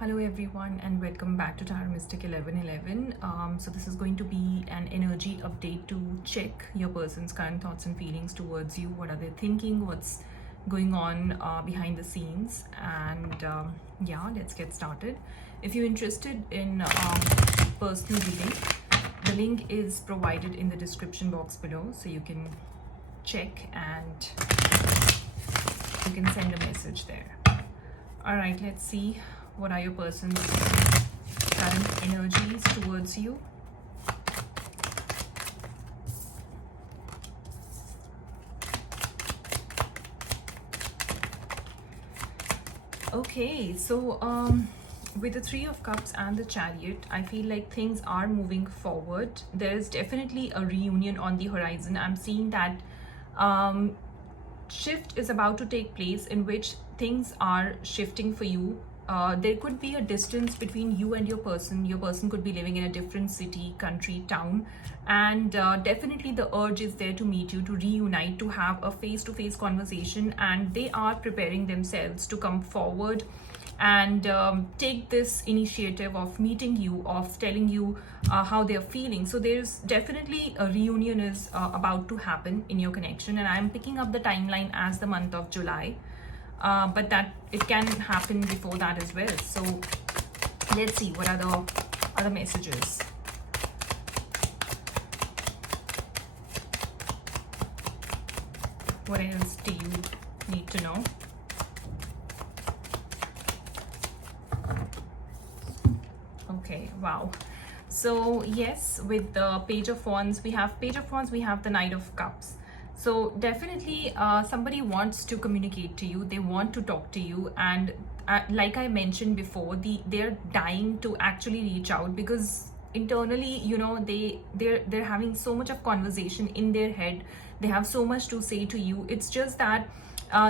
Hello everyone and welcome back to Tarot Mystic 1111. So this is going to be an energy update to check your person's current thoughts and feelings towards you. What are they thinking? What's going on behind the scenes? And yeah, let's get started. If you're interested in personal reading, the link is provided in the description box below, so you can check and you can send a message there. All right, let's see. What are your person's current energies towards you? Okay, so with the Three of Cups and the Chariot, I feel like things are moving forward. There is definitely a reunion on the horizon. I'm seeing that shift is about to take place in which things are shifting for you. There could be a distance between you and your person. Your person could be living in a different city, country, town, and definitely the urge is there to meet you, to reunite, to have a face-to-face conversation, and they are preparing themselves to come forward and take this initiative of meeting you, of telling you how they're feeling. So there's definitely a reunion is about to happen in your connection, and I'm picking up the timeline as the month of July. But that it can happen before that as well. So let's see what are the other messages. What else do you need to know? Okay, wow. So yes, with the Page of Wands, we have Page of Wands, we have the Knight of Cups. So definitely somebody wants to communicate to you, they want to talk to you, and like I mentioned before, they're dying to actually reach out, because internally, you know, they're having so much of conversation in their head. They have so much to say to you. It's just that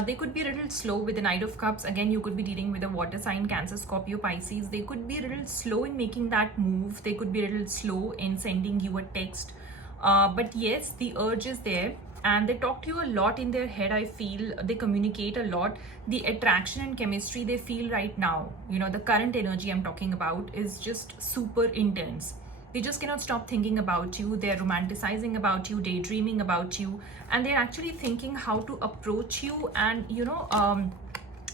they could be a little slow with the Knight of Cups. Again, you could be dealing with a water sign, Cancer, Scorpio, Pisces. They could be a little slow in making that move. They could be a little slow in sending you a text. But yes, the urge is there. And they talk to you a lot in their head. I feel they communicate a lot. The attraction and chemistry they feel right now, you know, the current energy I'm talking about is just super intense. They just cannot stop thinking about you. They're romanticizing about you, daydreaming about you, and they're actually thinking how to approach you and, you know,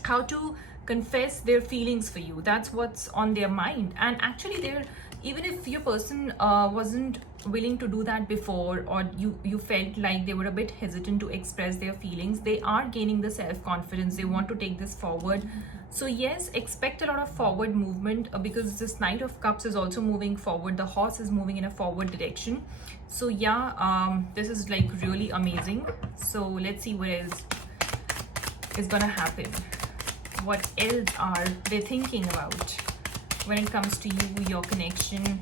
how to confess their feelings for you. That's what's on their mind. And actually, they're, even if your person wasn't willing to do that before, or you felt like they were a bit hesitant to express their feelings, they are gaining the self-confidence. They want to take this forward. So yes, expect a lot of forward movement, because this Knight of Cups is also moving forward. The horse is moving in a forward direction. So yeah, this is like really amazing. So let's see what else is gonna happen. What else are they thinking about when it comes to you, your connection?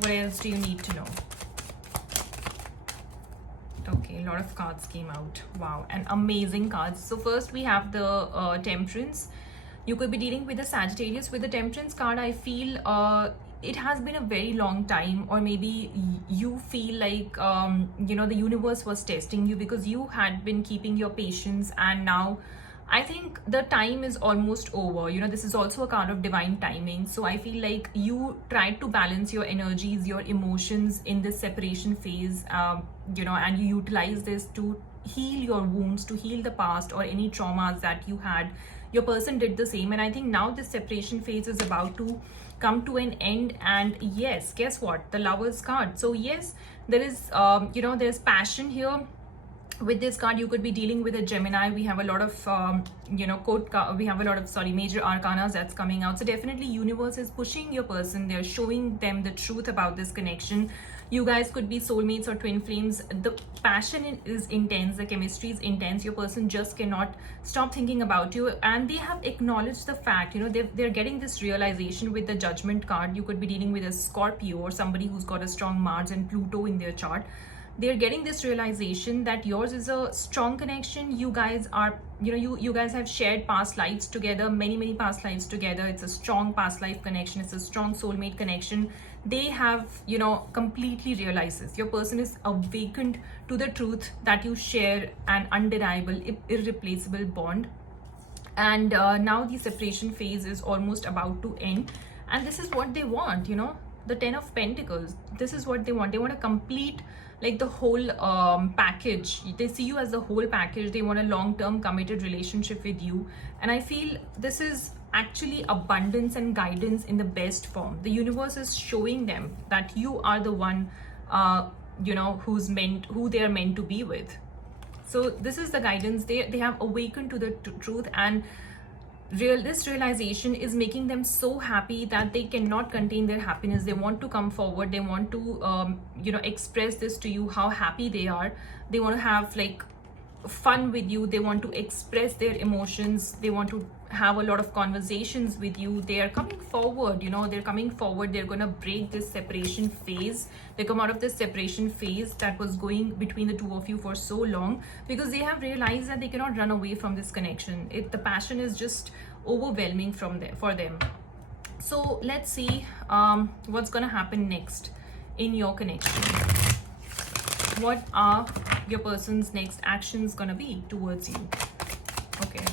What else do you need to know? Okay, a lot of cards came out. Wow, and amazing cards. So first we have the Temperance. You could be dealing with the Sagittarius. With the Temperance card, I feel it has been a very long time, or maybe you feel like you know, the universe was testing you, because you had been keeping your patience, and now I think the time is almost over. You know, this is also a card of divine timing. So I feel like you tried to balance your energies, your emotions in this separation phase, you know, and you utilize this to heal your wounds, to heal the past or any traumas that you had. Your person did the same, and I think now this separation phase is about to come to an end. And yes, guess what? The Lovers card. So yes, there is you know, there's passion here. With this card, you could be dealing with a Gemini. We have a lot of you know, we have a lot of major arcanas that's coming out. So definitely universe is pushing your person. They're showing them the truth about this connection. You guys could be soulmates or twin flames. The passion is intense, the chemistry is intense. Your person just cannot stop thinking about you, and they have acknowledged the fact, you know, they're getting this realization with the Judgment card. You could be dealing with a Scorpio or somebody who's got a strong Mars and Pluto in their chart. They're getting this realization that yours is a strong connection. You guys are, you know, you guys have shared past lives together, many past lives together. It's a strong past life connection. It's a strong soulmate connection. They have, you know, completely realized this. Your person is awakened to the truth that you share an undeniable, irreplaceable bond and now the separation phase is almost about to end, and this is what they want, you know, the 10 of Pentacles. This is what they want. They want to complete like the whole package. They see you as the whole package. They want a long-term committed relationship with you, and I feel this is actually abundance and guidance in the best form. The universe is showing them that you are the one, you know, who they are meant to be with. So this is the guidance. They have awakened to the truth, and this realization is making them so happy that they cannot contain their happiness. They want to come forward. They want to you know, express this to you, how happy they are. They want to have like fun with you. They want to express their emotions. They want to have a lot of conversations with you. They are coming forward, you know, they're coming forward. They're gonna break this separation phase. They come out of this separation phase that was going between the two of you for so long, because they have realized that they cannot run away from this connection. The passion is just overwhelming for them. So let's see what's gonna happen next in your connection. What are your person's next actions gonna be towards you? Okay.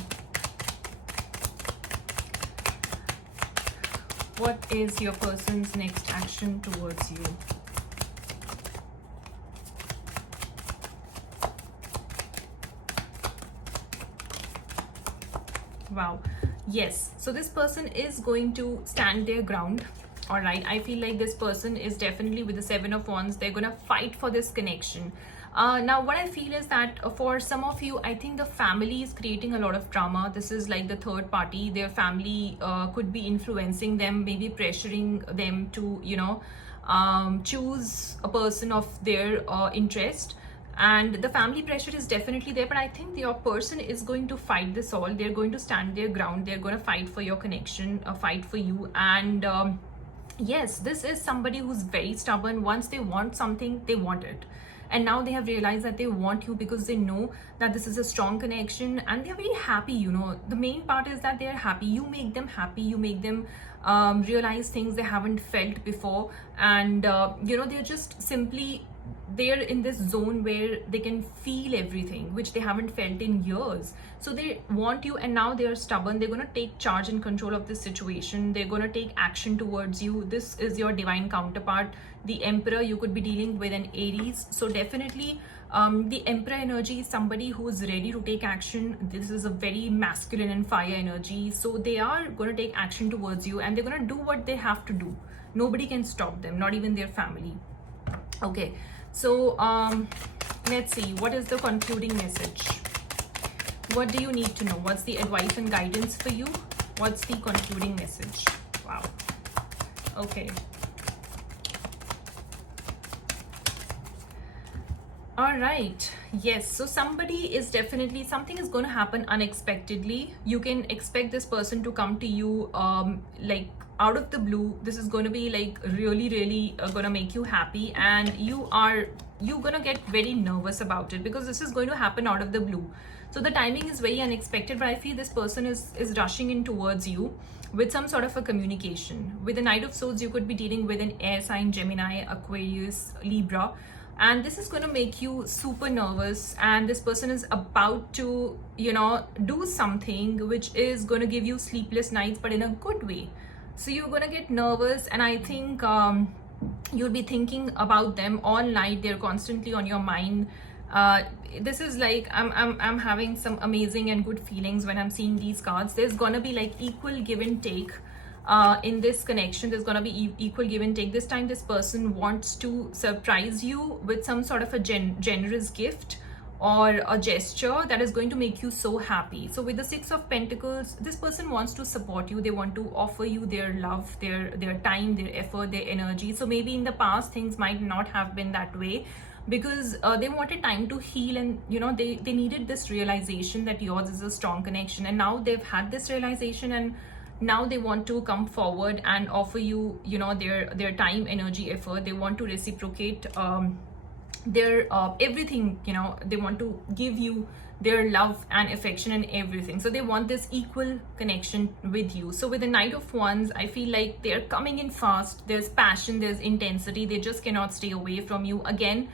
What is your person's next action towards you? Wow. Yes. So this person is going to stand their ground. All right. I feel like this person is definitely with the 7 of Wands. They're going to fight for this connection. Now, what I feel is that for some of you, I think the family is creating a lot of drama. This is like the third party. Their family could be influencing them, maybe pressuring them to, you know, choose a person of their interest. And the family pressure is definitely there, but I think your person is going to fight this all. They're going to stand their ground. They're going to fight for your connection, fight for you. And yes, this is somebody who's very stubborn. Once they want something, they want it. And now they have realized that they want you because they know that this is a strong connection, and they're very happy, you know. The main part is that they're happy. You make them happy. You make them realize things they haven't felt before. And, you know, they're just simply, they're in this zone where they can feel everything, which they haven't felt in years. So they want you, and now they're stubborn. They're going to take charge and control of this situation. They're going to take action towards you. This is your divine counterpart, the Emperor. You could be dealing with an Aries. So definitely the Emperor energy is somebody who is ready to take action. This is a very masculine and fire energy. So they are going to take action towards you, and they're going to do what they have to do. Nobody can stop them, not even their family. Okay. So let's see, what is the concluding message? What do you need to know? What's the advice and guidance for you? What's the concluding message? Wow. Okay. All right. Yes. So somebody is definitely, something is going to happen unexpectedly. You can expect this person to come to you like out of the blue. This is going to be like really going to make you happy, and you're going to get very nervous about it because this is going to happen out of the blue. So the timing is very unexpected, but I feel this person is rushing in towards you with some sort of a communication. With the Knight of Swords, you could be dealing with an air sign, Gemini, Aquarius, Libra. And this is going to make you super nervous, and this person is about to, you know, do something which is going to give you sleepless nights, but in a good way. So you're going to get nervous, and I think you'll be thinking about them all night. They're constantly on your mind. This is like, I'm having some amazing and good feelings when I'm seeing these cards. There's going to be like equal give and take. In this connection, there's going to be equal give and take. This time this person wants to surprise you with some sort of a generous gift or a gesture that is going to make you so happy. So with the 6 of Pentacles, this person wants to support you. They want to offer you their love, their time, their effort, their energy. So maybe in the past things might not have been that way, because they wanted time to heal, and you know, they needed this realization that yours is a strong connection. And now they've had this realization, and now they want to come forward and offer you, you know, their time, energy, effort. They want to reciprocate their everything, you know. They want to give you their love and affection and everything. So they want this equal connection with you. So with the Knight of Wands, I feel like they're coming in fast. There's passion, there's intensity. They just cannot stay away from you. Again,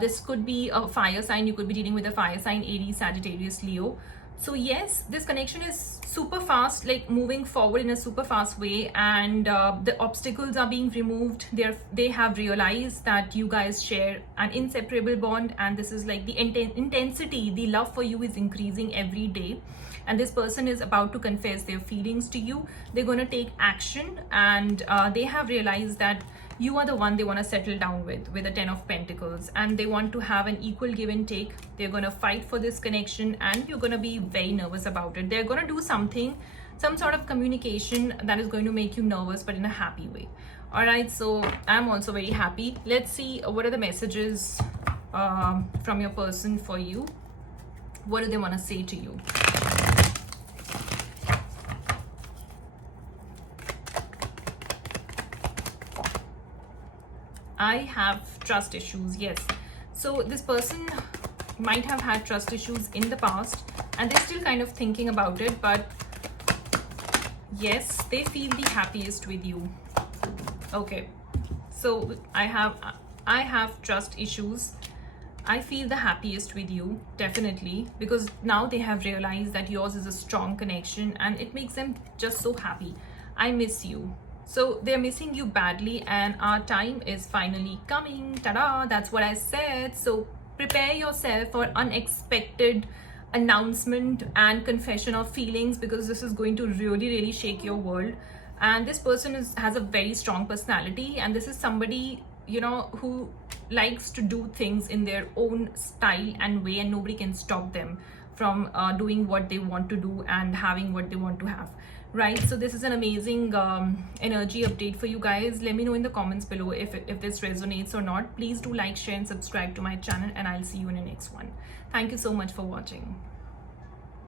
this could be a fire sign. You could be dealing with a fire sign, Aries, Sagittarius, Leo. So yes, this connection is super fast, like moving forward in a super fast way, and the obstacles are being removed. They have realized that you guys share an inseparable bond, and this is like the intensity, the love for you is increasing every day. And this person is about to confess their feelings to you. They're going to take action, and they have realized that you are the one they want to settle down with a 10 of Pentacles, and they want to have an equal give and take. They're going to fight for this connection, and you're going to be very nervous about it. They're going to do something, some sort of communication that is going to make you nervous, but in a happy way. All right, so I'm also very happy. Let's see what are the messages from your person for you. What do they want to say to you? I have trust issues. Yes, so this person might have had trust issues in the past, and they're still kind of thinking about it, but yes, they feel the happiest with you. Okay, so I have trust issues. I feel the happiest with you, definitely, because now they have realized that yours is a strong connection, and it makes them just so happy. I miss you. So they're missing you badly, and our time is finally coming. Ta-da! That's what I said. So prepare yourself for unexpected announcement and confession of feelings, because this is going to really shake your world. And this person has a very strong personality, and this is somebody, you know, who likes to do things in their own style and way, and nobody can stop them from doing what they want to do and having what they want to have. Right, so this is an amazing energy update for you guys. Let me know in the comments below if this resonates or not. Please do like, share and subscribe to my channel, and I'll see you in the next one. Thank you so much for watching.